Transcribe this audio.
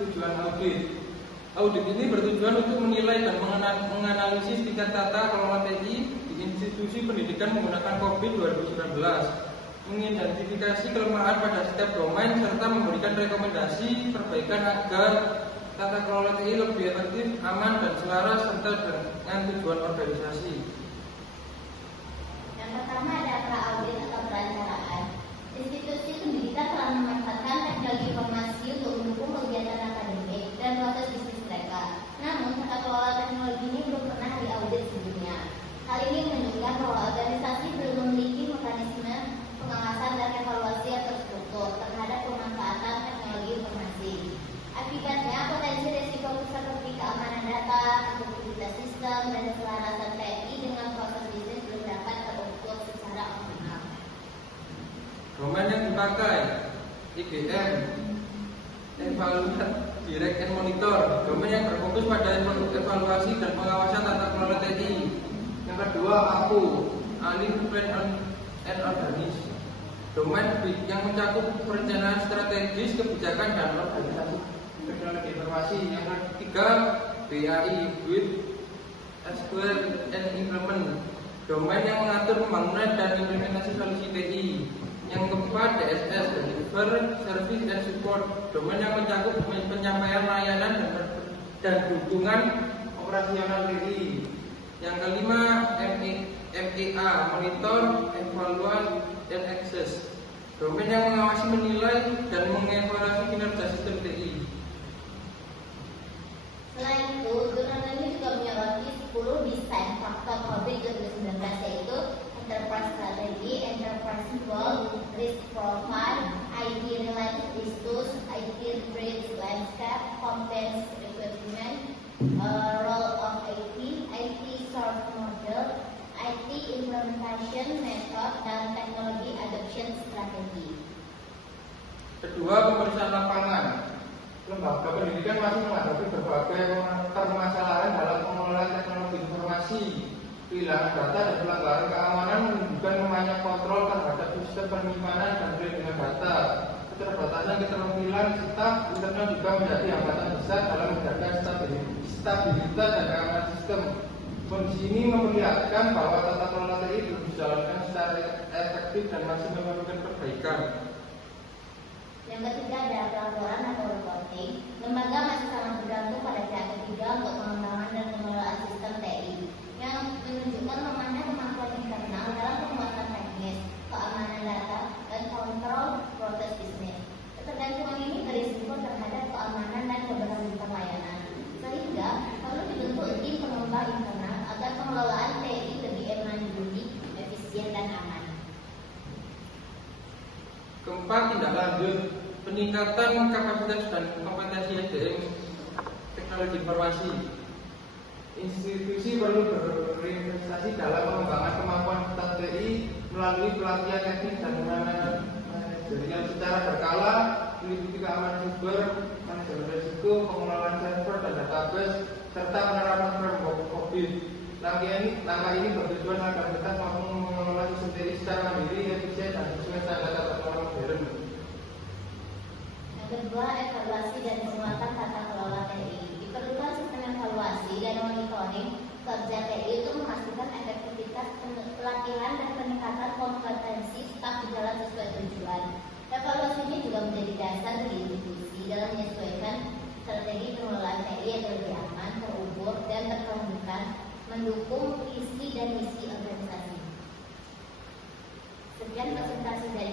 tujuan audit. Audit ini bertujuan untuk menilai dan menganalisis tingkat tata kelola TI di institusi pendidikan menggunakan COVID 2019, mengidentifikasi kelemahan pada setiap domain serta memberikan rekomendasi perbaikan agar tata kelola TI lebih efektif, aman, dan selaras serta dengan tujuan organisasi. Yang pertama ada pra-audit atau perencanaan. Institusi pendidikan telah memanfaatkan teknologi informasi untuk mendukung kegiatan akademik dan proses bisnis mereka. Namun, tata kelola teknologi ini belum pernah diaudit sebelumnya. Hal ini menunjukkan bahwa organisasi belum memiliki mekanisme pengawasan dan evaluasi yang terstruktur terhadap pemanfaatan teknologi informasi. Akibatnya, potensi risiko seperti keamanan data, integritas sistem, dan keselarasan TI dengan proses bisnis belum dapat terukur secara optimal. Domain yang dipakai IBM, Evaluate, Direct and Monitor. Domain yang berfokus pada evaluasi dan pengawasan tata kelola TI. Yang kedua, APU, Ahli Plan and Organize. Domain yang mencakup perencanaan strategis, kebijakan, dan organisasi teknologi informasi. Yang ketiga, BAI, Build, Explore, and Implement. Domain yang mengatur pembangunan dan implementasi solusi TI. Yang keempat, DSS, Deliver, Service, and Support. Domain yang mencakup penyampaian layanan dan dukungan operasional TI. Yang kelima, MEA, Monitor, Evaluate, dan Access. Domain yang mengawasi, menilai, dan mengevaluasi kinerja sistem TI. Selain itu, jurnal ini juga menyoroti 10 desain faktor COVID-19, yaitu Enterprise Strategy, Enterprise Goal, Risk Profile, IT Related Issues, IT Risk Landscape, Competence Equipment, Role of IT, IT Source Model, IT Implementation Method, dan Teknologi Adoption Strategy. Kedua, pemeriksaan lapangan. Lembaga pendidikan masih menghadapi berbagai permasalahan dalam pengelolaan teknologi informasi. Kehilangan data dan pelanggaran keamanan menunjukkan lemahnya kontrol terhadap sistem penyimpanan dan perlindungan data. Keterbatasan keterampilan staf internal juga menjadi hambatan besar dalam menjaga stabilitas dan keamanan sistem. Kondisi ini memperlihatkan bahwa tata kelola TI belum dijalankan secara efektif dan masih memerlukan perbaikan. Yang ketiga ada pelaporan atau reporting. Lembaga masih sangat bergantung pada pihak ketiga untuk pengembangan dan pengelolaan sistem TI, yang menunjukkan lemahnya kemampuan internal dalam pembuatan teknis, keamanan data, dan kontrol proses bisnis. Ketergantungan ini berisiko terhadap keamanan dan keberlanjutan layanan, sehingga perlu dibentuk tim pengembang internal agar pengelolaan TI lebih mandiri, efisien, dan aman. Keempat, tindak lanjut peningkatan kapasitas dan kompetensi SDM teknologi informasi. Institusi perlu berinvestasi dalam pengembangan kemampuan staff TI melalui pelatihan teknis dan manajerial secara berkala, meliputi keamanan siber, manajemen risiko, pengelolaan server dan database, serta penerapan framework COVID. Langkah ini bertujuan agar kita mampu mengelola sistem TI secara mandiri, efisien, dan sesuai standar tata kelola modern. Yang kedua, evaluasi dan penguatan tata kelola TI. Diperlukan sistem evaluasi dan monitoring kerja TI untuk memastikan efektivitas pelatihan dan peningkatan kompetensi staf berjalan sesuai tujuan. Evaluasi ini juga menjadi dasar bagi institusi dalam menyesuaikan strategi pengelolaan TI yang lebih aman, terukur, dan terkemukakan, mendukung visi dan misi organisasi. Sekian presentasi dari